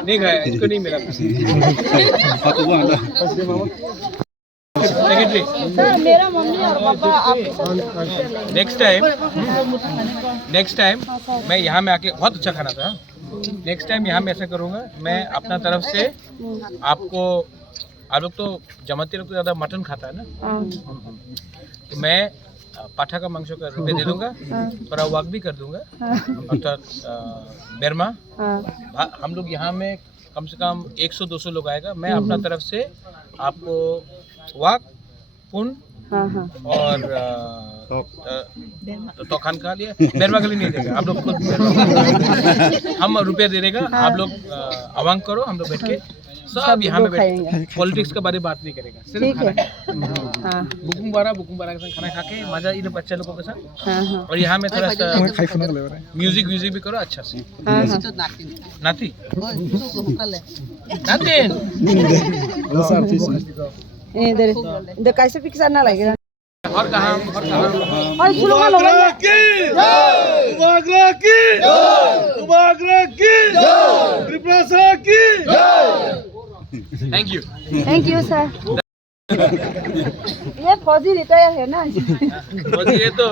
नहीं खाया, इसको नहीं मिला। मेरा मम्मी और पापा आपके साथ नेक्स्ट टाइम मैं यहाँ में आके, बहुत अच्छा खाना था। नेक्स्ट टाइम यहाँ में ऐसा करूँगा, मैं अपना तरफ से आपको, आप लोग तो जमाती लोग तो ज़्यादा मटन खाता है ना, तो मैं पाठा का मांस का रुपये दे दूंगा, थोड़ा वॉक भी कर दूंगा, अर्थात बेरमा। हम लोग यहाँ में कम से कम 100-200 लोग आएगा। मैं अपना तरफ से आपको वाक, पुन और तो खान खा लिया, बेरमा के लिए नहीं देगा, आप लोग खुद हम रुपया दे देगा, आप लोग अवांग करो, हम लोग बैठ के सब यहाँ में बैठ, पॉलिटिक्स के बारे में बात नहीं करेगा, सिर्फ खाना। बुकुम्बारा के साथ खाना खा के मजा, इन बच्चे लोगों के साथ, और यहाँ में थोड़ा सा म्यूजिक भी करो अच्छा से। नाती इधर कैसे पिक्चर ना लगेगा। और कहाँ थैंक यू सर। ये फौजी रिटायर है ना, यू। ये तो